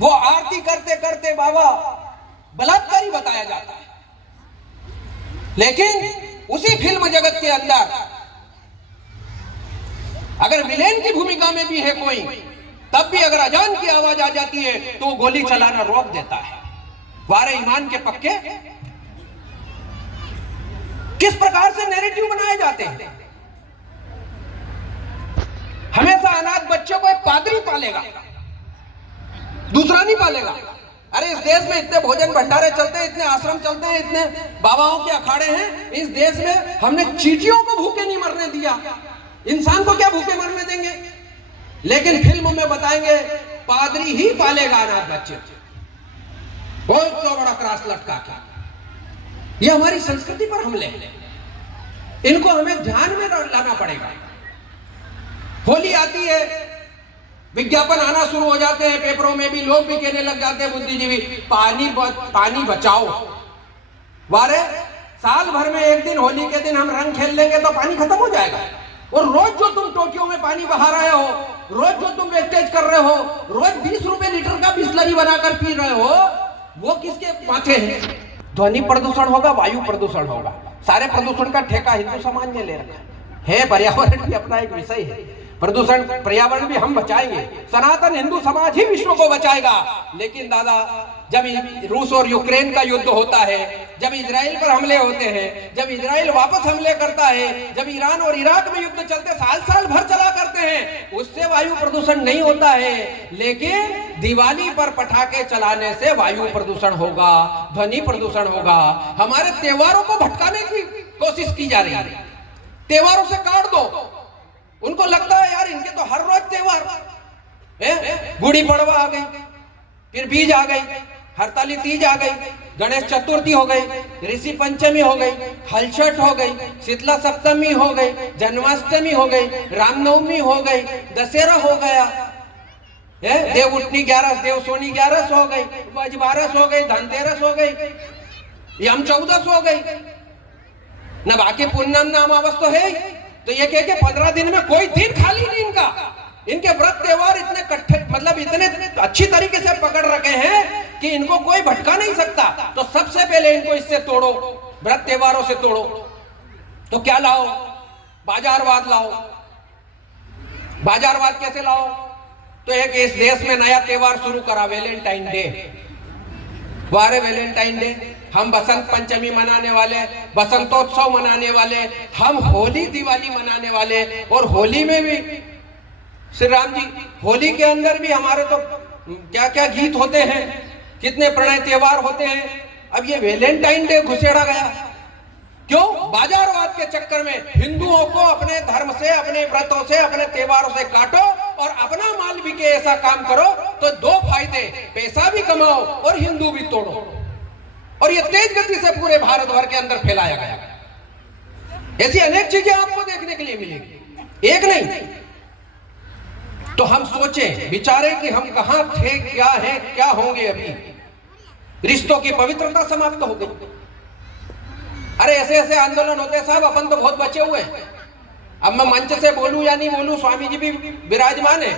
वो आरती करते करते बाबा बलात्कारी बताया जाता है। लेकिन उसी फिल्म जगत के अंदर अगर विलेन की भूमिका में भी है कोई, तब भी अगर अजान की आवाज आ जाती है तो वो गोली चलाना रोक देता है। वारे ईमान के पक्के किस प्रकार से नैरेटिव बनाए जाते हैं। हमेशा अनाथ बच्चों को एक पादरी पालेगा, दूसरा नहीं पालेगा। अरे इस देश में इतने भोजन भंडारे चलते हैं, इतने आश्रम चलते हैं, इतने बाबाओं के अखाड़े हैं। इस देश में हमने चींटियों को भूखे नहीं मरने दिया, इंसान को क्या भूखे मरने देंगे। लेकिन फिल्म में बताएंगे पादरी ही पालेगा अनाथ बच्चे, बहुत तो बड़ा क्रॉस लटका के। ये हमारी संस्कृति पर हमले हैं, इनको हमें ध्यान में लाना पड़ेगा। होली आती है, विज्ञापन आना शुरू हो जाते हैं, पेपरों में भी लोग भी कहने लग जाते हैं, बुद्धिजीवी, पानी बचाओ। वारे साल भर में एक दिन होली के दिन हम रंग खेल लेंगे तो पानी खत्म हो जाएगा। और रोज जो तुम टोटियों में पानी बहा रहे हो, रोज जो तुम वेस्टेज कर रहे हो, रोज 20 रुपए लीटर का बिस्लरी बनाकर पी रहे हो, वो किसके माथे है? ध्वनि प्रदूषण होगा, वायु प्रदूषण होगा। सारे प्रदूषण का ठेका हिंदू समाज ने ले रखा है। पर्यावरण भी अपना एक विषय है, प्रदूषण पर्यावरण भी हम बचाएंगे, सनातन हिंदू समाज ही विश्व को बचाएगा। लेकिन दादा, जब रूस और यूक्रेन का युद्ध होता है, जब इजराइल पर हमले होते हैं, जब इजराइल वापस हमले करता है, जब ईरान और इराक में युद्ध चलते साल साल भर चला करते हैं, उससे वायु प्रदूषण नहीं होता है। लेकिन दिवाली पर पटाखे चलाने से वायु प्रदूषण होगा, ध्वनि प्रदूषण होगा। हमारे त्योहारों को भटकाने की कोशिश की जा रही है। त्योहारों से काट दो, उनको लगता है यार इनके तो हर रोज त्योहार है। गुड़ी पड़वा आ गई, फिर बीज आ गई, हरताली तीज आ गई, गणेश चतुर्थी हो गई, ऋषि पंचमी हो गई, हलछठ हो गई, शीतला सप्तमी हो गई, जन्माष्टमी हो गई, रामनवमी हो गई, दशहरा हो गया, देव उठनी 11, देव सोनी 11 हो गई, बज 12 हो गई, धनतेरस हो गई, यम 14 हो गई, न बाकी पूर्णम न अमावस तो है। तो ये कह के 15 दिन में कोई दिन खाली नहीं इनका। इनके व्रत त्योहार इतने कट्ठे, मतलब इतने अच्छी तरीके से पकड़ रखे हैं कि इनको कोई भटका नहीं सकता। तो सबसे पहले इनको इससे तोड़ो, व्रत त्योहारों से तोड़ो। तो क्या लाओ? बाजारवाद लाओ। बाजारवाद कैसे लाओ? तो एक इस देश में नया त्योहार शुरू करा, वैलेंटाइन डे। वारे वैलेंटाइन डे, हम बसंत पंचमी मनाने वाले, बसंतोत्सव मनाने वाले, हम होली दिवाली मनाने वाले। और होली में भी श्री राम जी, होली के अंदर भी हमारे तो क्या क्या गीत होते हैं, कितने प्रणय त्योहार होते हैं। अब ये वैलेंटाइन डे घुसेड़ा गया, क्यों? बाजारवाद के चक्कर में हिंदुओं को अपने धर्म से, अपने व्रतों से, अपने त्योहारों से काटो और अपना माल बिके, ऐसा काम करो तो दो फायदे, पैसा भी कमाओ और हिंदू भी तोड़ो। और ये तेज गति से पूरे भारत भर के अंदर फैलाया गया। ऐसी अनेक चीजें आपको देखने के लिए मिलेगी, एक नहीं। तो हम सोचें, विचारें कि हम कहां थे, क्या है, क्या होंगे। अभी रिश्तों की पवित्रता समाप्त हो गई। अरे ऐसे ऐसे आंदोलन होते साहब, अपन तो बहुत बचे हुए हैं। अब मैं मंच से बोलूं या नहीं बोलूं, स्वामी जी भी विराजमान है,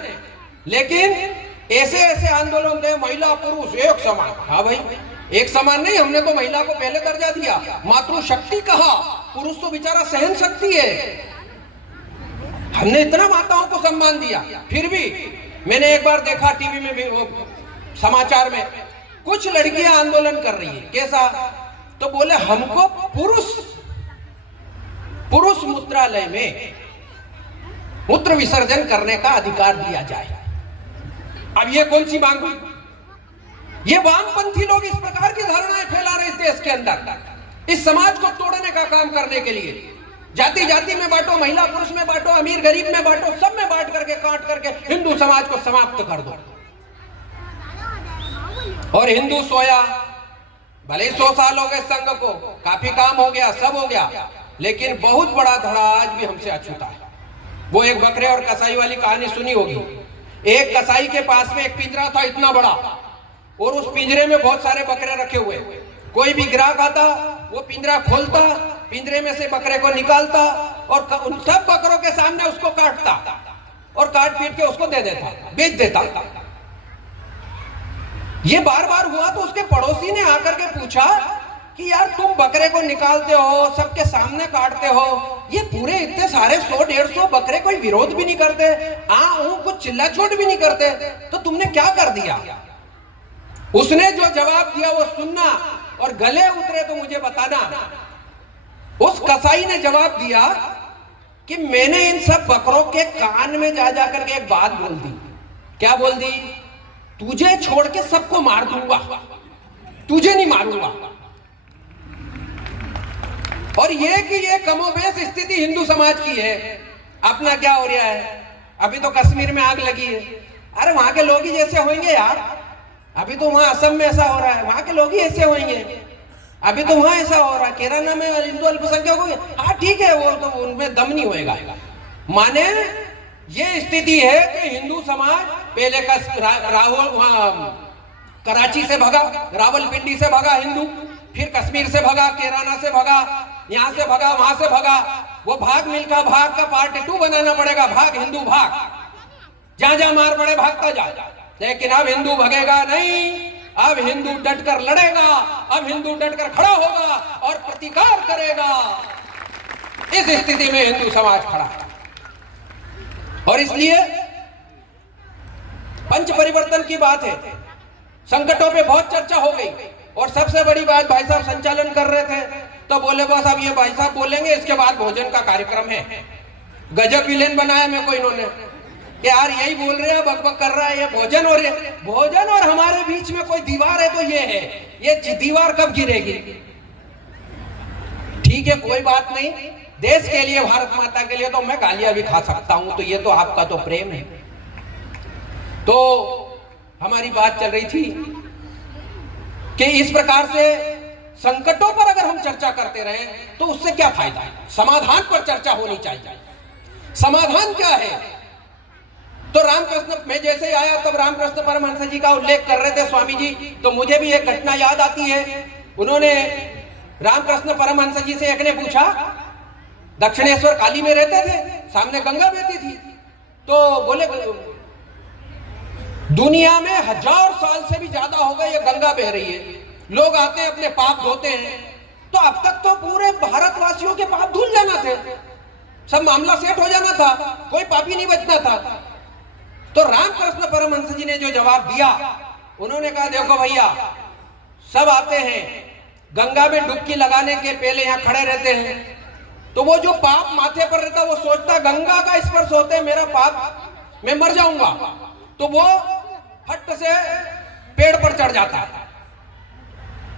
लेकिन ऐसे ऐसे आंदोलन थे, महिला पुरुष एक समान। हाँ भाई, एक समान नहीं, हमने तो महिला को पहले दर्जा दिया, मातृशक्ति कहा। पुरुष तो बेचारा सहन शक्ति है, हमने इतना माताओं को सम्मान दिया। फिर भी मैंने एक बार देखा टीवी में भी, वो समाचार में, कुछ लड़कियां आंदोलन कर रही है। कैसा? तो बोले हमको पुरुष मूत्रालय में मूत्र विसर्जन करने का अधिकार दिया जाए। अब ये कौन सी मांग हुई? ये वामपंथी लोग इस प्रकार की धारणाएं फैला रहे इस देश के अंदर, इस समाज को तोड़ने का काम करने के लिए। जाति जाति में बांटो, महिला पुरुष में बांटो, अमीर गरीब में बांटो, सब में बांट करके, काट करके हिंदू समाज को समाप्त कर दो। और हिंदू सोया, भले 100 साल हो गए संघ को, काफी काम हो गया, सब हो गया, लेकिन बहुत बड़ा धड़ा आज भी हमसे अछूता है। वो एक बकरे और कसाई वाली कहानी सुनी होगी। एक कसाई के पास में एक पिंजरा था इतना बड़ा, और उस पिंजरे में बहुत सारे बकरे रखे हुए। कोई भी ग्राहक आता, वो पिंजरा खोलता, पिंजरे में से बकरे को निकालता और उन सब बकरों के सामने उसको काटता और काट पीट के उसको दे देता, बेच देता। ये बार बार हुआ तो उसके पड़ोसी ने आकर के पूछा कि यार तुम बकरे को निकालते हो, सबके सामने काटते हो, ये पूरे इतने सारे 100-150 बकरे कोई विरोध भी नहीं करते, कुछ चिल्ला चोट भी नहीं करते, तो तुमने क्या कर दिया? उसने जो जवाब दिया वो सुनना और गले उतरे तो मुझे बताना। उस कसाई ने जवाब दिया कि मैंने इन सब बकरों के कान में जा जाकर के एक बात बोल दी। क्या बोल दी? तुझे छोड़ के सबको मार दूंगा, तुझे नहीं मारूंगा। और ये कि ये कमोबेश स्थिति हिंदू समाज की है। अपना क्या हो रहा है? अभी तो कश्मीर में आग लगी है, अरे वहां के लोग ही जैसे होंगे यार। अभी तो वहां असम में ऐसा हो रहा है, वहां के लोग ही ऐसे होंगे। अभी तो वहां ऐसा हो रहा है, केरला में हिंदू अल्पसंख्यक हो गए, हाँ ठीक है, वो तो उनमें दम नहीं होएगा। माने ये स्थिति है कि हिंदू समाज पहले कराची से भगा, रावलपिंडी से भगा हिंदू, फिर कश्मीर से भगा, केरला से भगा, यहां से भगा, वहां से भगा। वो भाग मिल्खा भाग का पार्ट 2 बनाना पड़ेगा, भाग हिंदू भाग, जहां जहां मार पड़े भागता जा। लेकिन अब हिंदू भगेगा नहीं, अब हिंदू डटकर लड़ेगा, अब हिंदू डटकर खड़ा होगा और प्रतिकार करेगा। इस स्थिति में हिंदू समाज खड़ा है। और इसलिए पंच परिवर्तन की बात है, संकटों पे बहुत चर्चा हो गई। और सबसे बड़ी बात, भाई साहब संचालन कर रहे थे तो बोले बस अब ये भाई साहब बोलेंगे, इसके बाद भोजन का कार्यक्रम है। गजब विलेन बनाया मेरे को इन्होंने, यार यही बोल रहे हैं, बकबक कर रहा है, ये भोजन और हमारे बीच में कोई दीवार है तो ये है, ये दीवार कब गिरेगी? ठीक है, कोई बात नहीं, देश के लिए, भारत माता के लिए तो मैं गालियां भी खा सकता हूं, तो ये तो आपका तो प्रेम है। तो हमारी बात चल रही थी कि इस प्रकार से संकटों पर अगर हम चर्चा करते रहे तो उससे क्या फायदा है? समाधान पर चर्चा होनी चाहिए। समाधान क्या है? तो रामकृष्ण, मैं जैसे ही आया तब रामकृष्ण परमहंस जी का उल्लेख कर रहे थे स्वामी जी, तो मुझे भी एक घटना याद आती है। उन्होंने रामकृष्ण परमहंस जी से एक ने पूछा, दक्षिणेश्वर काली में रहते थे, सामने गंगा बहती थी, तो बोले दुनिया में 1000 साल से भी ज्यादा हो गए ये गंगा बह रही है, लोग आते हैं अपने पाप धोते हैं, तो अब तक तो पूरे भारतवासियों के पाप धुल जाना थे, सब मामला सेट हो जाना था, कोई पापी नहीं बचना था। तो रामकृष्ण परमहंस जी ने जो जवाब दिया, उन्होंने कहा देखो भैया, सब आते हैं गंगा में डुबकी लगाने के पहले यहाँ खड़े रहते हैं, तो वो जो पाप माथे पर रहता वो सोचता गंगा का स्पर्श होते मेरा पाप, मैं मर जाऊंगा, तो वो फट से पेड़ पर चढ़ जाता है।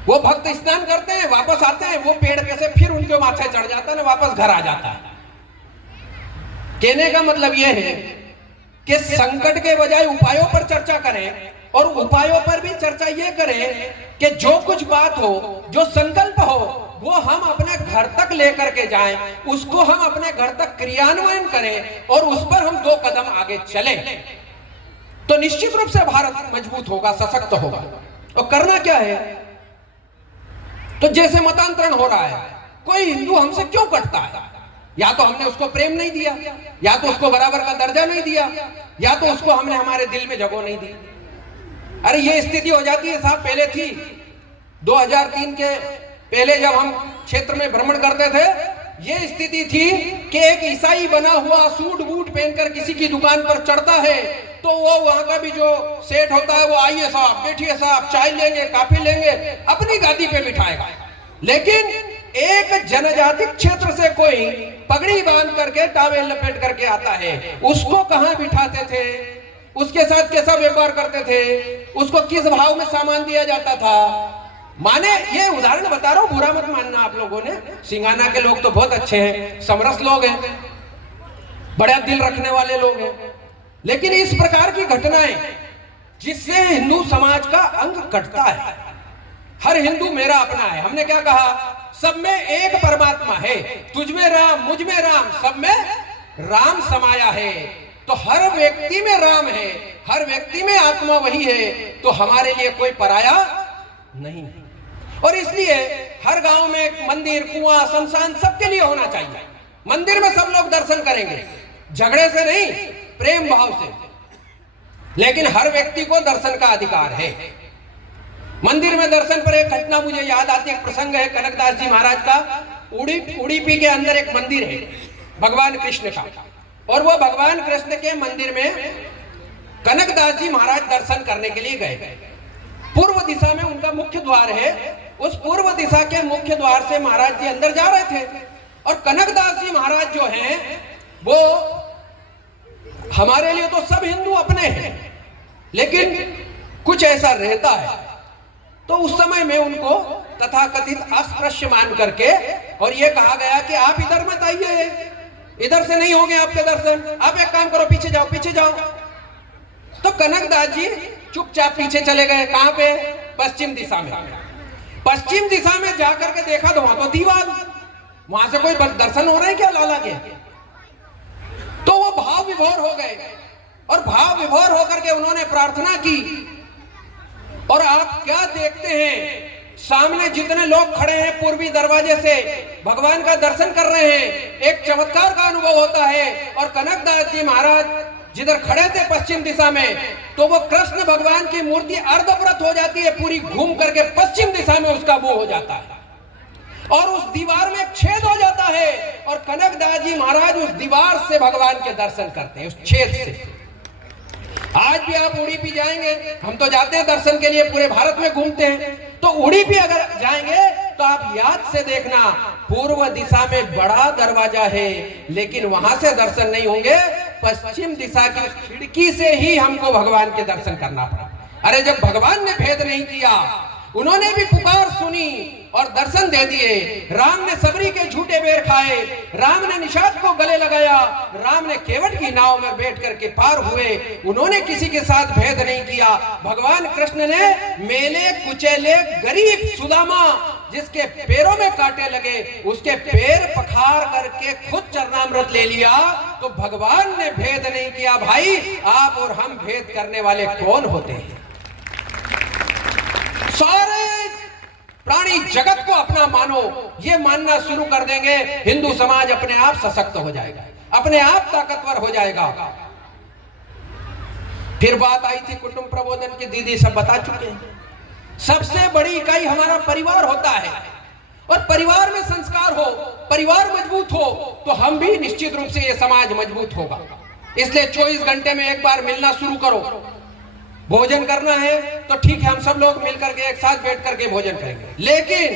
वो भक्त स्नान करते हैं, वापस आते हैं, वो पेड़ पे से फिर उनके माथे चढ़ जाता है, वापस घर आ जाता है। कहने का मतलब ये है कि संकट के बजाय उपायों पर चर्चा करें, और उपायों पर भी चर्चा ये करें कि जो कुछ बात हो, जो संकल्प हो, वो हम अपने घर तक लेकर के जाएं, उसको हम अपने घर तक क्रियान्वयन करें और उस पर हम 2 कदम आगे चलें, तो निश्चित रूप से भारत मजबूत होगा, सशक्त होगा। और करना क्या है? तो जैसे मतांतरण हो रहा है, कोई हिंदू हमसे क्यों कटता है? या तो हमने उसको प्रेम नहीं दिया, या तो उसको बराबर का दर्जा नहीं दिया, या तो उसको हमने हमारे दिल में जगह नहीं दी। अरे ये स्थिति हो जाती है साहब, पहले थी 2003 के पहले जब हम क्षेत्र में भ्रमण करते थे, ये स्थिति थी कि एक ईसाई बना हुआ सूट बूट पहनकर किसी की दुकान पर चढ़ता है, तो वो वहां का भी जो सेठ होता है वो आइए साहब, बैठिए साहब, चाय लेंगे, कॉफी लेंगे, अपनी गादी पे बिठाएगा। लेकिन एक जनजाति क्षेत्र से कोई पगड़ी बांध करके, टावेल लपेट करके आता है, उसको कहां बिठाते थे, उसके साथ कैसा व्यवहार करते थे, उसको किस भाव में सामान दिया जाता था? माने ये उदाहरण बता रहा हूं, बुरा मत मानना आप लोगों ने। सिंगाना के लोग तो बहुत अच्छे हैं, समरस लोग हैं, बड़ा दिल रखने वाले लोग हैं, लेकिन इस प्रकार की घटनाएं जिससे हिंदू समाज का अंग कटता है। हर हिंदू मेरा अपना है। हमने क्या कहा? सब में एक परमात्मा है, तुझ में राम, मुझ में राम, सब में राम समाया है। तो हर व्यक्ति में राम है, हर व्यक्ति में आत्मा वही है, तो हमारे लिए कोई पराया नहीं। और इसलिए हर गांव में एक मंदिर, कुआं, शमशान सबके लिए होना चाहिए। मंदिर में सब लोग दर्शन करेंगे, झगड़े से नहीं, प्रेम भाव से। लेकिन हर व्यक्ति को दर्शन का अधिकार है। मंदिर में दर्शन पर एक घटना मुझे याद आती है, एक प्रसंग है कनकदास जी महाराज का। उडुपी के अंदर एक मंदिर है भगवान कृष्ण का, और वो भगवान कृष्ण के मंदिर में कनकदास जी महाराज दर्शन करने के लिए गए। पूर्व दिशा में उनका मुख्य द्वार है, उस पूर्व दिशा के मुख्य द्वार से महाराज जी अंदर जा रहे थे। और कनकदास जी महाराज जो हैं वो हमारे लिए तो सब हिंदू अपने हैं, लेकिन कुछ ऐसा रहता है। तो उस समय में उनको तथाकथित अस्पृश्य मान करके और ये कहा गया कि आप इधर मत आइए, इधर से नहीं होंगे आपके दर्शन, आप एक काम करो पीछे जाओ पीछे जाओ। तो कनकदास जी चुपचाप पीछे चले गए। कहां पे? पश्चिम दिशा में। पश्चिम दिशा में जाकर के देखा तो वहां तो दीवार, वहां से कोई दर्शन हो रहे हैं क्या लाला के? तो वो भाव विभोर हो गए और भाव विभोर होकर के उन्होंने प्रार्थना की। और आप क्या देखते हैं, सामने जितने लोग खड़े हैं पूर्वी दरवाजे से भगवान का दर्शन कर रहे हैं, एक चमत्कार का अनुभव होता है। और कनकदास जी महाराज जिधर खड़े थे पश्चिम दिशा में, तो वो कृष्ण भगवान की मूर्ति अर्धव्रत हो जाती है, पूरी घूम करके पश्चिम दिशा में उसका मुंह हो जाता है और उस दीवार में एक छेद हो जाता है। और कनकदास जी महाराज उस दीवार से भगवान के दर्शन करते हैं, उस छेद से। आज भी आप उडुपी जाएंगे, हम तो जाते हैं दर्शन के लिए, पूरे भारत में घूमते हैं, तो उडुपी अगर जाएंगे तो आप याद से देखना, पूर्व दिशा में बड़ा दरवाजा है, लेकिन वहां से दर्शन नहीं होंगे, पश्चिम दिशा की खिड़की से ही हमको भगवान के दर्शन करना पड़ा। अरे जब भगवान ने भेद नहीं किया, उन्होंने भी पुकार सुनी और दर्शन दे दिए। राम ने सबरी के झूठे बेर खाए, राम ने निषाद को गले लगाया, राम ने केवट की नाव में बैठ करके पार हुए, उन्होंने किसी के साथ भेद नहीं किया। भगवान कृष्ण ने मेले कुचेले गरीब सुदामा जिसके पैरों में कांटे लगे, उसके पैर पखार करके खुद चरणामृत ले लिया। तो भगवान ने भेद नहीं किया। भाई आप और हम भेद करने वाले कौन होते हैं? सारे प्राणी जगत को अपना मानो, ये मानना शुरू कर देंगे, हिंदू समाज अपने आप सशक्त हो जाएगा, अपने आप ताकतवर हो जाएगा। फिर बात आई थी कुटुंब प्रबोधन की, दीदी सब बता चुके हैं। सबसे बड़ी इकाई हमारा परिवार होता है, और परिवार में संस्कार हो, परिवार मजबूत हो, तो हम भी निश्चित रूप से ये समाज मजबूत होगा। इसलिए 24 घंटे में एक बार मिलना शुरू करो। भोजन करना है तो ठीक है, हम सब लोग मिलकर के एक साथ बैठ करके भोजन करेंगे, लेकिन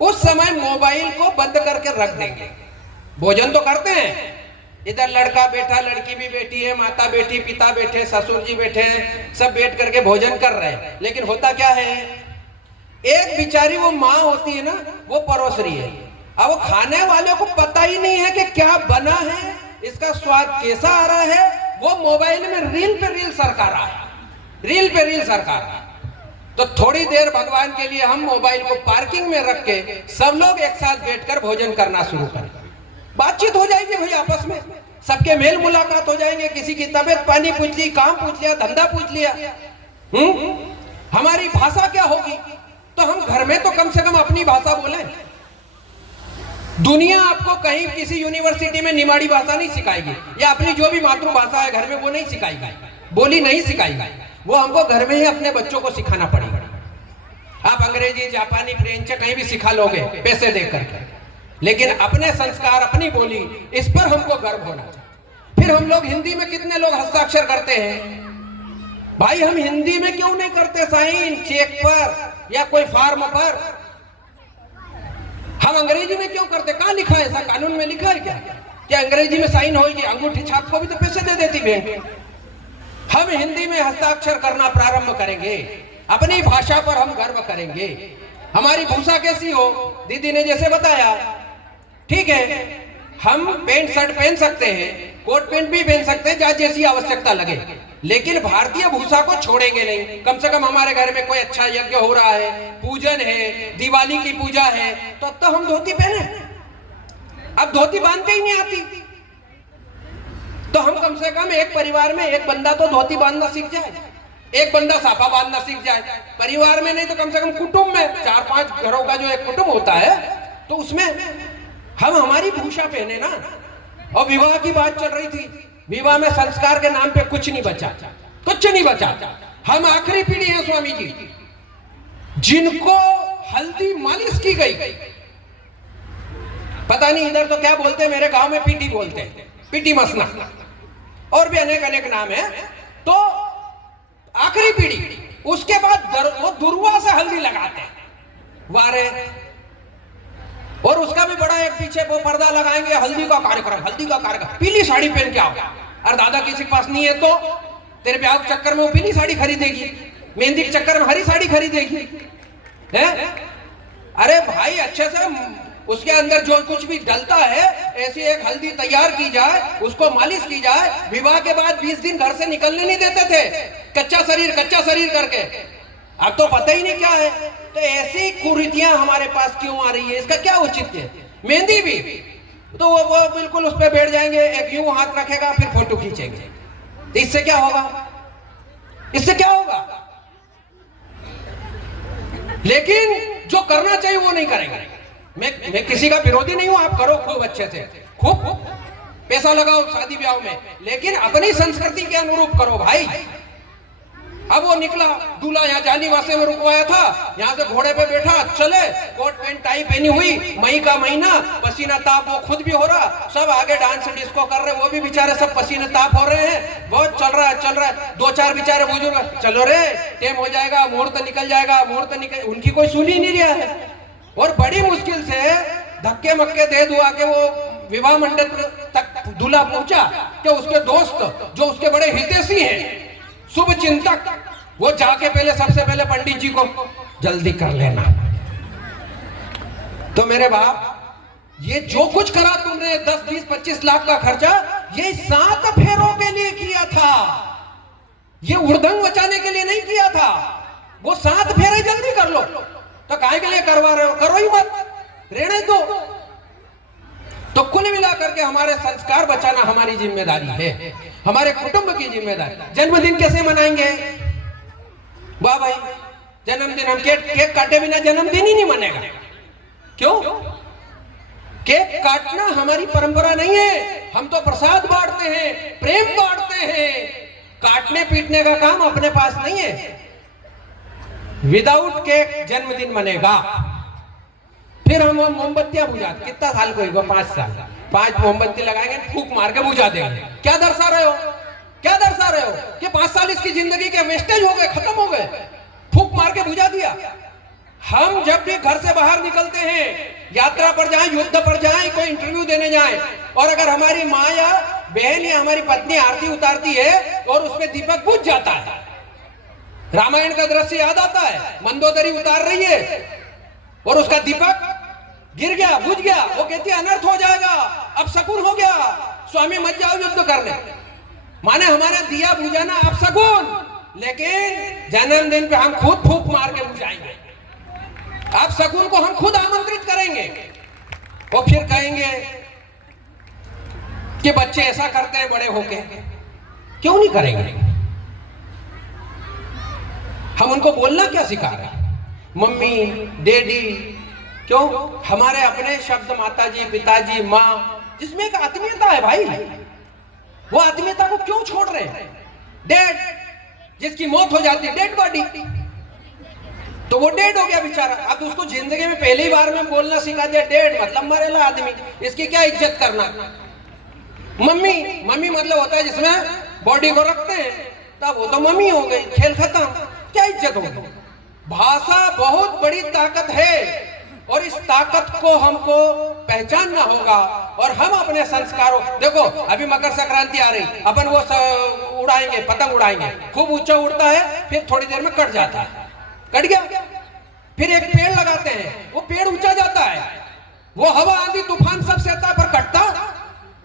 उस समय मोबाइल को बंद करके रख देंगे। भोजन तो करते हैं, इधर लड़का बैठा, लड़की भी बैठी है, माता बैठी, पिता बैठे, ससुर जी बैठे हैं, सब बैठ करके भोजन कर रहे हैं। लेकिन होता क्या है, एक बेचारी वो माँ होती है ना, वो परोस रही है। अब वो खाने वाले को पता ही नहीं है कि क्या बना है, इसका स्वाद कैसा आ रहा है, वो मोबाइल में रील पे रील सरका रहा है, रील पे रील सरकार। तो थोड़ी देर भगवान के लिए हम मोबाइल को पार्किंग में रख के सब लोग एक साथ बैठकर भोजन करना शुरू करें। बातचीत हो जाएगी भाई, आपस में सबके मेल मुलाकात हो जाएंगे, किसी की तबीयत पानी पूछ ली, काम पूछ लिया, धंधा पूछ लिया। हमारी भाषा क्या होगी, तो हम घर में तो कम से कम अपनी भाषा बोलें। दुनिया आपको कहीं किसी यूनिवर्सिटी में निमाड़ी भाषा नहीं सिखाएगी, या अपनी जो भी मातृभाषा है घर में वो नहीं सिखाएगी, बोली नहीं सिखाएगी, वो हमको घर में ही अपने बच्चों को सिखाना पड़ेगा। आप अंग्रेजी, जापानी, फ्रेंच कहीं भी सिखा लोगे पैसे दे करके, लेकिन अपने संस्कार, अपनी बोली, इस पर हमको गर्व होना चाहिए। फिर हम लोग हिंदी में कितने लोग हस्ताक्षर करते हैं भाई, हम हिंदी में क्यों नहीं करते साइन चेक पर या कोई फॉर्म पर? हम अंग्रेजी में क्यों करते? कहां लिखा है, ऐसा कानून में लिखा है क्या अंग्रेजी में साइन होगी? अंगूठी छाप को भी तो पैसे दे देती बैंक। हम हिंदी में हस्ताक्षर करना प्रारंभ करेंगे, अपनी भाषा पर हम गर्व करेंगे। हमारी भूषा कैसी हो, दीदी ने जैसे बताया, ठीक है, हम पैंट शर्ट पहन सकते हैं, कोट पैंट भी पहन सकते हैं, जैसी आवश्यकता लगे, लेकिन भारतीय भूषा को छोड़ेंगे नहीं। कम से कम हमारे घर में कोई अच्छा यज्ञ हो रहा है, पूजन है, दिवाली की पूजा है, तो अब तो हम धोती पहने। अब धोती बांधते ही नहीं आती, तो हम कम से कम एक परिवार में एक बंदा तो धोती बांधना सीख जाए, एक बंदा साफा बांधना सीख जाए। परिवार में नहीं तो कम से कम कुटुंब में, 4-5 घरों का जो एक कुटुंब होता है, तो उसमें हम हमारी भूषा पहने ना। और विवाह की बात चल रही थी, विवाह में संस्कार के नाम पे कुछ नहीं बचा, कुछ नहीं बचा। हम आखिरी पीढ़ी है स्वामी जी, जिनको हल्दी मालिश की गई, पता नहीं इधर तो क्या बोलते हैं, मेरे गांव में पीटी बोलते हैं, पीटी मसना, और भी अनेक अनेक नाम है। तो आखिरी पीढ़ी, उसके बाद वो दुर्वा से हल्दी लगाते हैं, वारे, और उसका भी बड़ा एक पीछे वो पर्दा लगाएंगे, हल्दी का कार्यक्रम, हल्दी का कार्यक्रम, पीली साड़ी पहन के आओ। अरे दादा किसी के पास नहीं है तो तेरे ब्याह के चक्कर में वो पीली साड़ी खरीदेगी, मेहंदी के चक्कर में हरी साड़ी खरीदेगी, है? अरे भाई अच्छे से उसके अंदर जो कुछ भी डलता है, ऐसी एक हल्दी तैयार की जाए, उसको मालिश की जाए। विवाह के बाद 20 दिन घर से निकलने नहीं देते थे, कच्चा शरीर करके। अब तो पता ही नहीं क्या है। तो ऐसी कुरीतियां हमारे पास क्यों आ रही है, इसका क्या औचित्य है? मेहंदी भी तो वो बिल्कुल उस पर बैठ जाएंगे, एक यूं हाथ रखेगा, फिर फोटो खींचेंगे। तो इससे क्या होगा? इससे क्या होगा? लेकिन जो करना चाहिए वो नहीं करेंगे। मैं किसी का विरोधी नहीं हूं, आप करो खूब अच्छे से, खूब पैसा लगाओ शादी ब्याह में, लेकिन अपनी संस्कृति के अनुरूप करो भाई। अब वो निकला दूल्हा, यहाँ जानीवासे में रुकवाया था, यहाँ से घोड़े पे बैठा, चले, कोट पैंट टाई पहनी हुई, मई का महीना, पसीना ताप वो खुद भी हो रहा, सब आगे डांस डिस्को कर रहे, वो भी बेचारे सब पसीने ताप हो रहे हैं, बहुत चल रहा है। दो चार बेचारे बुजुर्ग, चलो रे टाइम हो जाएगा, मुहूर्त निकल जाएगा, उनकी कोई सुन ही नहीं रहा है। और बड़ी मुश्किल से धक्के मक्के दे दुआ के वो विवाह मंडप तक दूल्हा पहुंचा, कि उसके दोस्त जो उसके बड़े हितैषी हैं, शुभ चिंतक, वो जाके सबसे पहले पंडित जी को जल्दी कर लेना। तो मेरे बाप, ये जो कुछ करा तुमने 10, 20, 25 लाख का खर्चा, ये 7 फेरों के लिए किया था, ये उर्दंग बचाने के लिए नहीं किया था। वो 7 फेरे जल्दी कर लो। तो काहे के लिए करवा रहे हो? करो ही मत, रहने दो। तो कुल मिलाकर के हमारे संस्कार बचाना हमारी जिम्मेदारी है, हमारे कुटुंब की जिम्मेदारी। जन्मदिन कैसे मनाएंगे? वाह भाई, जन्मदिन हम केक काटे बिना जन्मदिन ही नहीं मनेगा। क्यों? केक काटना हमारी परंपरा नहीं है। हम तो प्रसाद बांटते हैं, प्रेम बांटते हैं। काटने पीटने का काम अपने पास नहीं है। विदाउट केक जन्मदिन मनेगा। फिर हम मोमबत्तियां बुझाते, कितना साल को? 5 साल, 5 मोमबत्ती लगाएंगे, फूंक मार के बुझा देंगे। क्या दर्शा रहे हो? क्या दर्शा रहे हो? कि 5 साल इसकी जिंदगी के वेस्टेज हो गए, खत्म हो गए, फूंक मार के बुझा दिया। हम जब भी घर से बाहर निकलते हैं, यात्रा पर जाएं, युद्ध पर जाएं, कोई इंटरव्यू देने जाएं, और अगर हमारी माँ या बहन या हमारी पत्नी आरती उतारती है और उसमें दीपक बुझ जाता है, रामायण का दृश्य याद आता है, मंदोदरी उतार रही है और उसका दीपक गिर गया, बुझ गया, वो कहती है अनर्थ हो जाएगा, अब शकुन हो गया, स्वामी मत जाओ युद्ध करने। माने हमारा दिया बुझाना अब शकुन, लेकिन जन्मदिन पे हम खुद फूंक मार के बुझाएंगे। अब शकुन को हम खुद आमंत्रित करेंगे और फिर कहेंगे कि बच्चे ऐसा करते हैं बड़े होके। क्यों नहीं करेंगे? हम उनको बोलना क्या सिखा रहे हैं? Mummy, daddy. क्यों? हमारे अपने शब्द माताजी, पिताजी, माँ, जिसमें एक आत्मीयता है भाई, वो आत्मीयता को क्यों छोड़ रहे हैं? डेड, जिसकी मौत हो जाती है, डेड बॉडी, तो वो डेड हो गया बेचारा। अब उसको जिंदगी में पहली बार में बोलना सिखा दिया, डेड मतलब मरेला आदमी, इसकी क्या इज्जत करना। मम्मी, मम्मी मतलब होता है जिसमें बॉडी को रखते हैं, तब वो तो मम्मी हो गई, खेल खत्म, क्या इज्जत होगी। भाषा बहुत बड़ी ताकत है और इस ताकत को हमको पहचानना होगा। और हम अपने संस्कारों, देखो अभी मकर संक्रांति आ रही, अपन वो उड़ाएंगे, पतंग उड़ाएंगे, खूब ऊंचा उड़ता है, फिर थोड़ी देर में कट जाता है, कट गया, फिर एक पेड़ लगाते हैं, वो पेड़ ऊंचा जाता है, वो हवा आंधी तूफान सब सहता है, पर कटता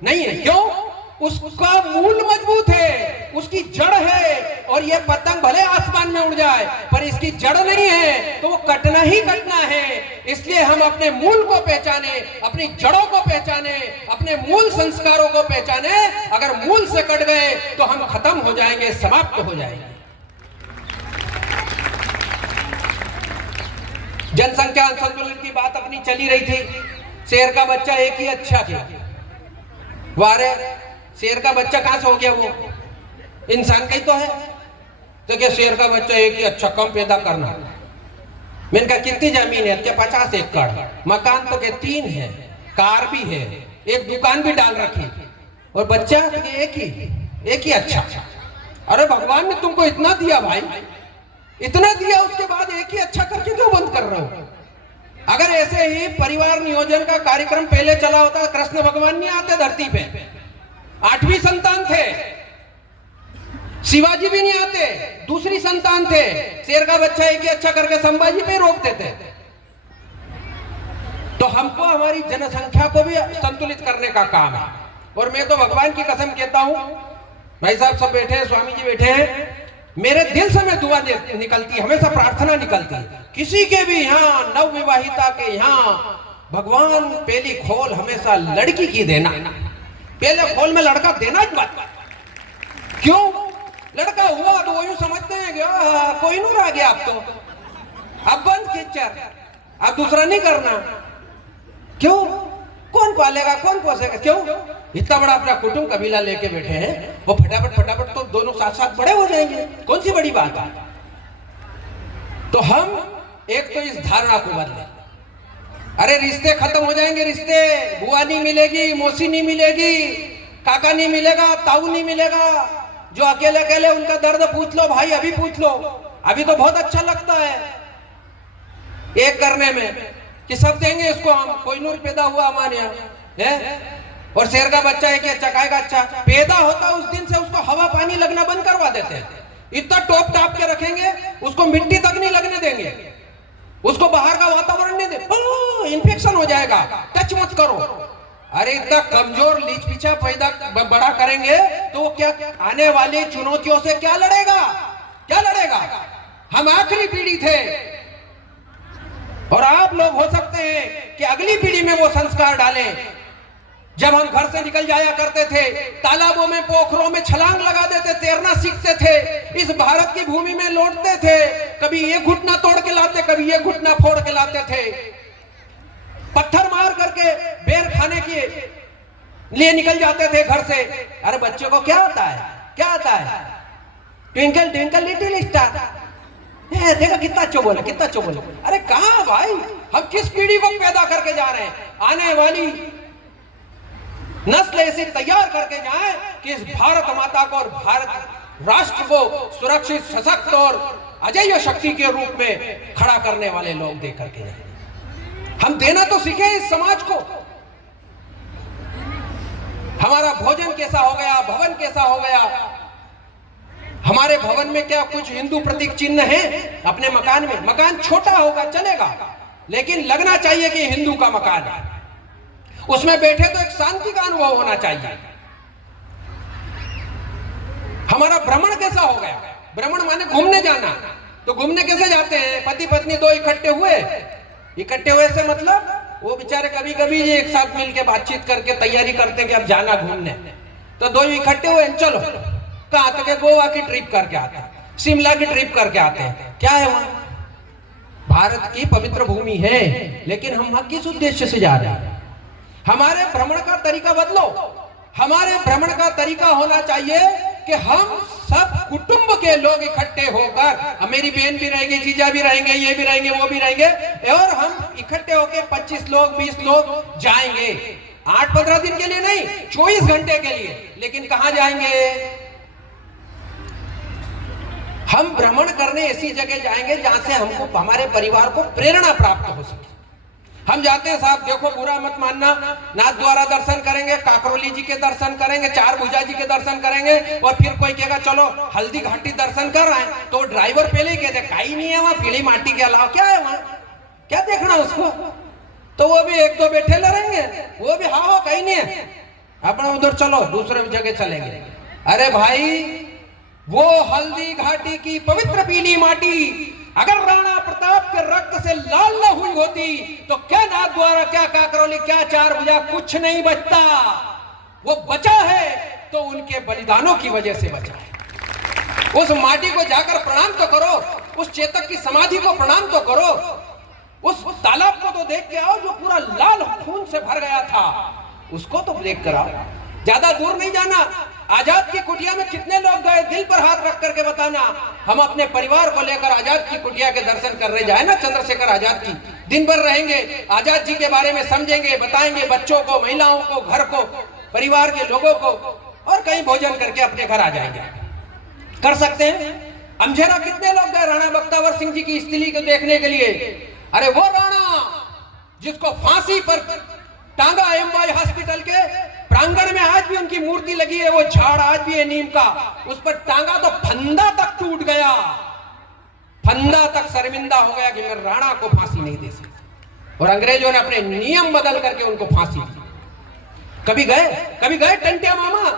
नहीं है। क्यों? उसका मूल मजबूत है, उसकी जड़ है। और ये पतंग भले आसमान में उड़ जाए, पर इसकी जड़ नहीं है, तो वो कटना ही कटना है। इसलिए हम अपने मूल को पहचाने, अपनी जड़ों को पहचाने, अपने मूल संस्कारों को पहचाने। अगर मूल से कट गए तो हम खत्म हो जाएंगे, समाप्त हो जाएंगे। जनसंख्या संतुलन की बात अपनी चली रही थी। शेर का बच्चा एक ही अच्छा किया, वारे शेर का बच्चा कहां से हो गया? वो इंसान का ही तो है। तो क्या शेर का बच्चा एक ही अच्छा, कम पैदा करना, मैंने कहा कितनी जमीन है? क्या 50 एकड़। मकान तो के 3 है, कार भी है, एक दुकान भी डाल रखी, और बच्चा एक ही। अच्छा, अरे भगवान ने तुमको इतना दिया भाई, इतना दिया, उसके बाद एक ही अच्छा करके क्यों बंद कर रहे हो? अगर ऐसे ही परिवार नियोजन का कार्यक्रम पहले चला होता, कृष्ण भगवान नहीं आते धरती पे, 8वीं संतान थे, शिवाजी भी नहीं आते, दूसरी संतान थे, शेर का बच्चा एक ही अच्छा करके संभाजी पे रोकते थे। तो हमको हमारी जनसंख्या को भी संतुलित करने का काम है। और मैं तो भगवान की कसम कहता हूं, भाई साहब सब बैठे हैं, स्वामी जी बैठे हैं, मेरे दिल से मैं दुआ निकलती, हमेशा प्रार्थना निकलती, किसी के भी यहाँ नवविवाहिता के यहाँ, भगवान पहली खोल हमेशा लड़की की देना, पहले खोल में लड़का देना ही मत। क्यों? लड़का हुआ तो वो यूं समझते हैं कि कोई नूर आ गया, अब तो अब बंद कीचड़, अब दूसरा नहीं करना। क्यों? कौन पालेगा, कौन पोसेगा? क्यों? इतना बड़ा अपना कुटुंब कबीला लेके बैठे हैं, वो फटाफट तो दोनों साथ साथ बड़े हो जाएंगे, कौन सी बड़ी बात है? तो हम एक तो इस धारणा को बदलें। अरे रिश्ते खत्म हो जाएंगे, रिश्ते, बुआ नहीं मिलेगी, मौसी नहीं मिलेगी, काका नहीं मिलेगा, ताऊ नहीं मिलेगा, जो अकेले अकेले उनका दर्द पूछ लो भाई, अभी पूछ लो, अभी तो बहुत अच्छा लगता है एक करने में कि सब देंगे इसको, हम कोई नूर पैदा हुआ हमारे यहाँ है, और शेर का बच्चा है कि अच्छा खाएगा, अच्छा पैदा होता उस दिन से उसको हवा पानी लगना बंद करवा देते हैं, इतना टॉप टाप के रखेंगे, उसको मिट्टी तक नहीं लगने देंगे, उसको बाहर का वातावरण नहीं दे, इन्फेक्शन हो जाएगा, टच मत करो। अरे इतना कमजोर लीच पीछा पैदा बड़ा करेंगे तो वो क्या आने वाली चुनौतियों से क्या लड़ेगा? क्या लड़ेगा? हम आखिरी पीढ़ी थे, और आप लोग हो सकते हैं कि अगली पीढ़ी में वो संस्कार डालें। जब हम घर से निकल जाया करते थे, तालाबों में, पोखरों में छलांग लगा देते, तैरना सीखते थे, इस भारत की भूमि में लौटते थे, कभी ये घुटना तोड़ के लाते, कभी ये घुटना फोड़ के लाते थे, पत्थर मार करके बेर खाने के लिए निकल जाते थे घर से। अरे बच्चों को क्या आता है? क्या आता है? ट्विंकल ट्विंकल लिटिल स्टार, देखो कितना अच्छा बोले, कितना अच्छा बोले। अरे कहां भाई, हम किस पीढ़ी को पैदा करके जा रहे हैं? आने वाली नस्ल ऐसी तैयार करके जाए कि इस भारत माता को और भारत राष्ट्र को सुरक्षित, सशक्त और अजेय शक्ति के रूप में खड़ा करने वाले लोग दे करके जाए। हम देना तो सीखे इस समाज को। हमारा भोजन कैसा हो गया, भवन कैसा हो गया, हमारे भवन में क्या कुछ हिंदू प्रतीक चिन्ह है? अपने मकान में, मकान छोटा होगा चलेगा, लेकिन लगना चाहिए कि हिंदू का मकान है, उसमें बैठे तो एक शांति का अनुभव होना चाहिए। हमारा भ्रमण कैसा हो गया? भ्रमण माने घूमने जाना, तो घूमने कैसे जाते हैं? पति पत्नी दो इकट्ठे हुए से मतलब वो बेचारे कभी कभी एक साथ मिलके बातचीत करके तैयारी करते हैं कि अब जाना घूमने, तो दो इकट्ठे हुए, चलो कहां तक? गोवा की ट्रिप करके आते हैं, शिमला की ट्रिप करके आते हैं। क्या है वहां? भारत की पवित्र भूमि है, लेकिन हम वहां किस उद्देश्य से जा रहे हैं? हमारे भ्रमण का तरीका बदलो। हमारे भ्रमण का तरीका होना चाहिए कि हम सब कुटुंब के लोग इकट्ठे होकर, मेरी बहन भी रहेगी, जीजा भी रहेंगे, ये भी रहेंगे, वो भी रहेंगे, और हम इकट्ठे होकर 25 लोग 20 लोग जाएंगे। 8-15 दिन के लिए नहीं, 24 घंटे के लिए। लेकिन कहां जाएंगे? हम भ्रमण करने ऐसी जगह जाएंगे जहां से हमको, हमारे परिवार को प्रेरणा प्राप्त हो सके। हम जाते हैं साहब, देखो बुरा मत मानना, नाथ द्वारा दर्शन करेंगे, काकरोली जी के दर्शन करेंगे, चार भुजा जी के दर्शन करेंगे, और फिर कोई कहेगा चलो हल्दी घाटी दर्शन कर रहे हैं, तो ड्राइवर पहले ही कहते कहीं नहीं है वहां, पीली माटी के अलावा क्या है वहां, क्या देखना उसको? तो वो भी एक दो बैठे रहेंगे, वो भी हाँ कहीं नहीं है, अपना उधर चलो दूसरे जगह चलेंगे। अरे भाई, वो हल्दी घाटी की पवित्र पीली माटी अगर राणा प्रताप के रक्त से लाल न हुई होती तो क्या नाथ द्वारा, क्या काकरोली, क्या चार भुजा, कुछ नहीं बचता। वो बचा है तो उनके बलिदानों की वजह से बचा है। उस माटी को जाकर प्रणाम तो करो, उस चेतक की समाधि को प्रणाम तो करो, उस तालाब को तो देख के आओ जो पूरा लाल खून से भर गया था, उसको तो देख कर आओ। ज्यादा दूर नहीं जाना, आजाद की कुटिया में कितने लोग गए, दिल पर हाथ रख करके बताना। हम अपने परिवार को लेकर आजाद की कुटिया के दर्शन करने जाए ना, चंद्रशेखर आजाद की, दिन भर रहेंगे, आजाद जी के बारे में समझेंगे, बताएंगे बच्चों को, महिलाओं को, घर को, परिवार के लोगों को, और कहीं भोजन करके अपने घर आ जाएंगे। कर सकते हैं। अमझेरा कितने लोग गए राणा बख्तावर सिंह जी की स्थिति को देखने के लिए। अरे वो राणा जिसको फांसी पर टांगा एमवाई हॉस्पिटल के प्रांगण में, आज भी उनकी मूर्ति लगी है, वो झाड़ आज भी है नीम का, उस पर टांगा तो फंदा तक टूट गया, फंदा तक शर्मिंदा हो गया कि मैं राणा को फांसी नहीं दे सकता, और अंग्रेजों ने अपने नियम बदल करके उनको फांसी दी। कभी गए टंटिया मामा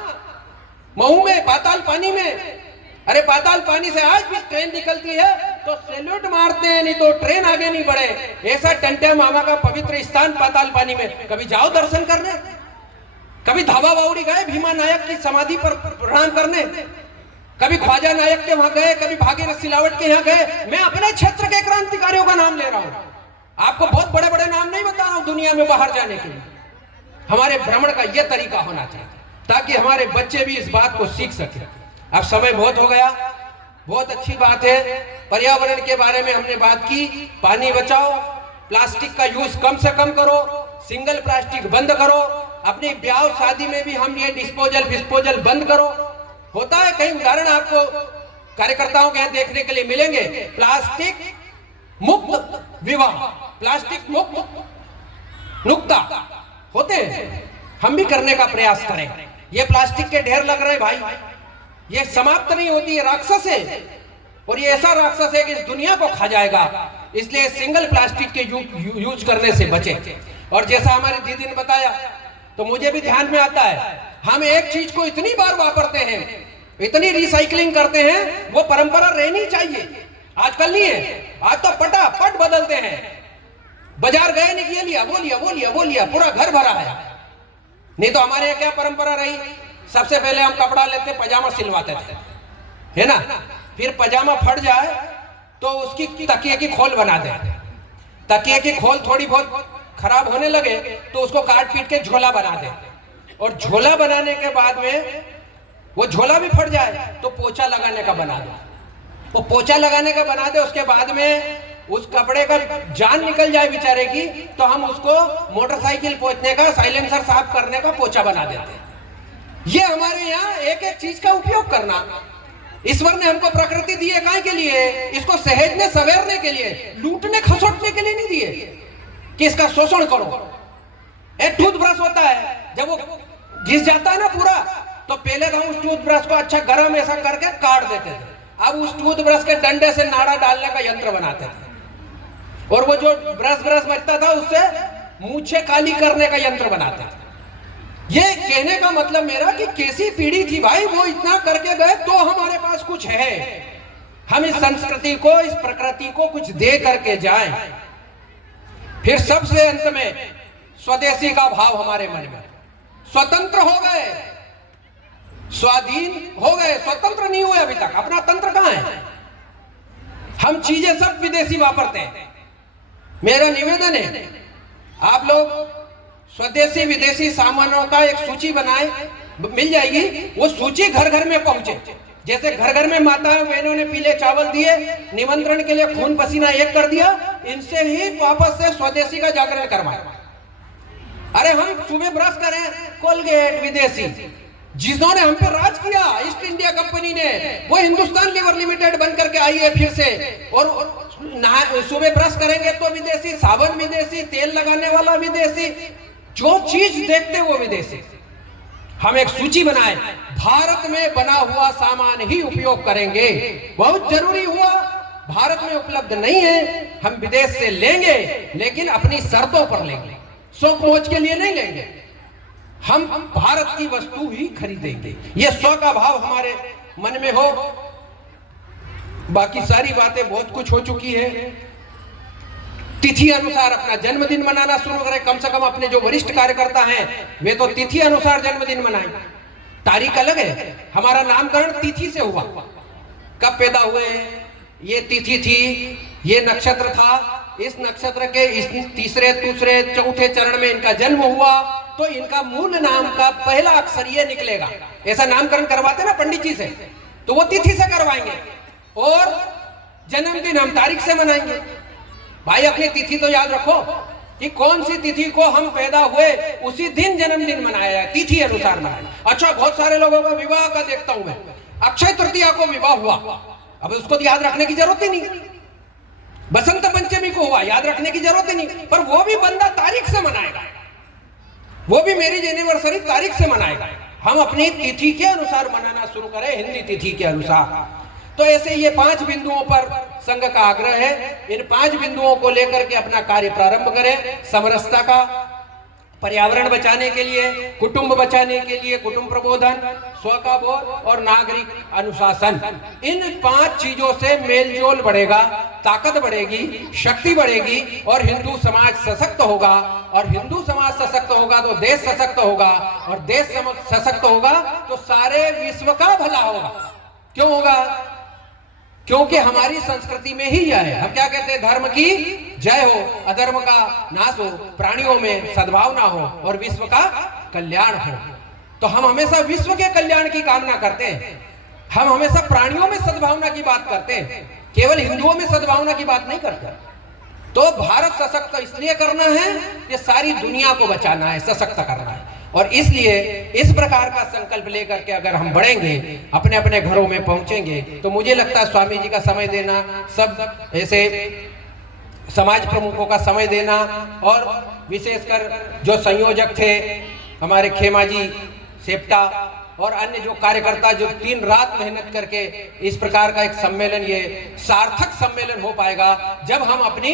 महू में, पाताल पानी में? अरे पाताल पानी से आज भी ट्रेन निकलती है तो सैल्यूट मारते हैं, नहीं तो ट्रेन आगे नहीं बढ़े। ऐसा टंटिया मामा का पवित्र स्थान पाताल पानी में, कभी जाओ दर्शन करने। कभी धावा बावड़ी गए भीमा नायक की समाधि पर प्रणाम करने, कभी ख्वाजा नायक के वहां गए, कभी भागीरथ सिलावट के यहाँ गए। मैं अपने क्षेत्र के क्रांतिकारियों का नाम ले रहा हूं, आपको बहुत बड़े बड़े नाम नहीं बता रहा हूं दुनिया में बाहर जाने के लिए। हमारे भ्रमण का यह तरीका होना चाहिए ताकि हमारे बच्चे भी इस बात को सीख सके। अब समय बहुत हो गया, बहुत अच्छी बात है, पर्यावरण के बारे में हमने बात की। पानी बचाओ, प्लास्टिक का यूज कम से कम करो, सिंगल प्लास्टिक बंद करो, अपनी ब्याह शादी में भी हम ये डिस्पोजल बंद करो। होता है कई उदाहरण आपको कार्यकर्ताओं के यहाँ देखने के लिए मिलेंगे, प्लास्टिक मुक्त विवाह, प्लास्टिक मुक्त नुक्ता होते हैं, हम भी करने का प्रयास करें। ये प्लास्टिक के ढेर लग रहे हैं भाई, ये समाप्त नहीं होती है, राक्षस है, और ये ऐसा राक्षस है कि इस दुनिया को खा जाएगा। इसलिए सिंगल प्लास्टिक के यूज करने से बचे। और जैसा हमारी दीदी ने बताया तो मुझे भी ध्यान में आता है, हम एक चीज को इतनी बार वापरते हैं, इतनी रिसाइकलिंग करते हैं, वो परंपरा रहनी चाहिए। आजकल नहीं है, आज तो पटापट बदलते हैं। बाजार गए नहीं, ये लिया, वो लिया, वो लिया, वो लिया, पूरा घर भरा है। नहीं तो हमारे यहाँ क्या परंपरा रही, सबसे पहले हम कपड़ा लेते, पजामा सिलवाते थे, है ना, फिर पजामा फट जाए तो उसकी तकिए की खोल बना दे, तकिए की खोल थोड़ी बहुत खराब होने लगे तो उसको काट पीट के झोला बना दे, और झोला बनाने के बाद में वो झोला भी फट जाए तो पोछा लगाने का बना दे, वो पोछा लगाने का बना दे। उसके बाद में उस कपड़े का जान निकल जाए बेचारे की तो हम उसको मोटरसाइकिल पोछने का, साइलेंसर साफ करने का पोछा बना देते हैं। ये हमारे यहाँ एक एक चीज का उपयोग करना। ईश्वर ने हमको प्रकृति दी है काहे के लिए? इसको सहेजने सवेरने के लिए, लूटने खसोटने के लिए नहीं दिए कि इसका शोषण करो। एक टूथब्रश होता है, जब वो घिस जाता है ना पूरा, तो पहले तो हम उस टूथब्रश को अच्छा गर्म ऐसा करके काट देते थे, अब उस टूथब्रश के डंडे से नाड़ा डालने का यंत्र बनाते थे, और वो जो ब्रश बचता था उससे मूछें काली करने का यंत्र बनाते थे। ये कहने का मतलब मेरा कि कैसी पीढ़ी थी भाई, वो इतना करके गए तो हमारे पास कुछ है। हम इस संस्कृति को, इस प्रकृति को कुछ दे करके जाएं। फिर सबसे अंत में स्वदेशी का भाव हमारे मन में, स्वतंत्र हो गए, स्वाधीन हो गए, स्वतंत्र नहीं हुए अभी तक, अपना तंत्र कहां है? हम चीजें सब विदेशी वापरते हैं। मेरा निवेदन है आप लोग स्वदेशी विदेशी सामानों का एक सूची बनाएं, मिल जाएगी वो सूची, घर घर में पहुंचे। जैसे घर घर में माताओं बहनों ने पीले चावल दिए, निमंत्रण के लिए खून पसीना एक कर दिया, इनसे ही वापस से स्वदेशी का जागरण करवाएं। अरे हम सुबह ब्रश करें, कोलगेट विदेशी, जिन्होंने हम पे राज किया ईस्ट इंडिया कंपनी ने, वो हिंदुस्तान लीवर लिमिटेड बनकर के आई है फिर से, और सुबह ब्रश करेंगे तो विदेशी, साबुन विदेशी, तेल लगाने वाला विदेशी, जो चीज देखते वो विदेशी। हम एक सूची बनाए, भारत में बना हुआ सामान ही उपयोग करेंगे। बहुत जरूरी हुआ, भारत में उपलब्ध नहीं है, हम विदेश से लेंगे, लेकिन अपनी शर्तों पर लेंगे, शौक मौज के लिए नहीं लेंगे। हम भारत की वस्तु ही खरीदेंगे। यह स्व का भाव हमारे मन में हो। बाकी सारी बातें बहुत कुछ हो चुकी है। तिथि अनुसार अपना जन्मदिन मनाना शुरू करें। कम से कम अपने जो वरिष्ठ कार्यकर्ता हैं वे तो तिथि अनुसार जन्मदिन मनाएं। तारीख अलग है, हमारा नामकरण तिथि से हुआ, कब पैदा हुए, ये तिथि थी, ये नक्षत्र था, इस नक्षत्र के इस तीसरे, दूसरे, चौथे चरण में इनका जन्म हुआ, तो इनका मूल नाम का पहला अक्षर ये निकलेगा। ऐसा नामकरण करवाते ना पंडित जी से, तो वो तिथि से करवाएंगे और जन्मदिन हम तारीख से मनाएंगे। भाई अपनी तिथि तो याद रखो कि कौन सी तिथि को हम पैदा हुए उसी दिन जन्मदिन मनाया जाए, तिथि अनुसार मनाए। अच्छा, बहुत सारे लोगों का विवाह का देखता हूं मैं, अक्षय तृतीया को विवाह हुआ, अब उसको याद रखने की जरूरत ही नहीं। बसंत पंचमी को हुआ, याद रखने की जरूरत ही नहीं, पर वो भी बंदा तारीख से मनाएगा, वो भी मैरिज एनिवर्सरी तारीख से मनाएगा। हम अपनी तिथि के अनुसार मनाना शुरू करें, हिंदी तिथि के अनुसार। तो ऐसे ये 5 बिंदुओं पर संघ का आग्रह है, इन 5 बिंदुओं को लेकर के अपना कार्य प्रारंभ करें। समरसता का, पर्यावरण बचाने के लिए, कुटुंब बचाने के लिए कुटुंब प्रबोधन, स्व का बोध और नागरिक अनुशासन। इन 5 चीजों से मेलजोल बढ़ेगा, ताकत बढ़ेगी, शक्ति बढ़ेगी और हिंदू समाज सशक्त होगा। और हिंदू समाज सशक्त होगा तो देश सशक्त होगा, और देश सशक्त होगा तो सारे विश्व का भला होगा। क्यों होगा? क्योंकि हमारी संस्कृति में ही यह है। हम क्या कहते हैं? धर्म की जय हो, अधर्म का नाश हो, प्राणियों में सद्भावना हो और विश्व का कल्याण हो। तो हम हमेशा विश्व के कल्याण की कामना करते हैं, हम हमेशा प्राणियों में सद्भावना की बात करते हैं, केवल हिंदुओं में सद्भावना की बात नहीं करते। तो भारत सशक्त इसलिए करना है कि सारी दुनिया को बचाना है, सशक्त करना है। और इसलिए इस प्रकार का संकल्प लेकर के अगर हम बढ़ेंगे, अपने अपने घरों में पहुंचेंगे, तो मुझे लगता है स्वामी जी का समय देना, सब ऐसे समाज प्रमुखों का समय देना, और विशेषकर जो संयोजक थे हमारे खेमा जी सेप्टा और अन्य जो कार्यकर्ता जो दिन रात मेहनत करके इस प्रकार का एक सम्मेलन, ये सार्थक सम्मेलन हो पाएगा जब हम अपनी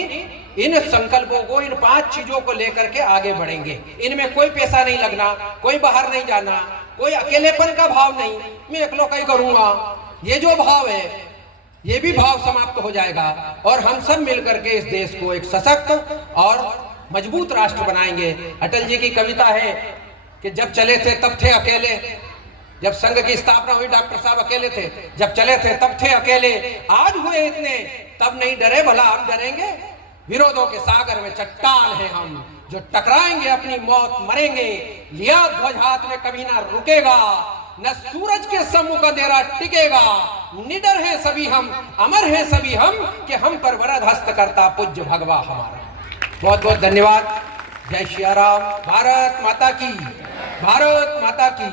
इन संकल्पों को, इन 5 चीजों को लेकर के आगे बढ़ेंगे। इनमें कोई पैसा नहीं लगना, कोई बाहर नहीं जाना, कोई अकेलेपन का भाव नहीं, मैं अकेला ही करूंगा, ये जो भाव है ये भी भाव समाप्त हो जाएगा और हम सब मिलकर के इस देश को एक सशक्त और मजबूत राष्ट्र बनाएंगे। अटल जी की कविता है कि जब चले थे तब थे अकेले, जब संघ की स्थापना हुई डॉक्टर साहब अकेले थे, जब चले थे तब थे अकेले, आज हुए इतने तब नहीं डरे, भला हम डरेंगे? विरोधों के सागर में चट्टान है हम, जो टकराएंगे अपनी मौत मरेंगे, लिया ध्वज हाथ में कभी ना रुकेगा, न सूरज के सम्मुख अंधेरा टिकेगा, निडर हैं सभी हम, अमर हैं सभी हम, कि हम पर वरद हस्त करता पूज्य भगवा हमारा। बहुत बहुत धन्यवाद। जय श्री राम। भारत माता की, भारत माता की।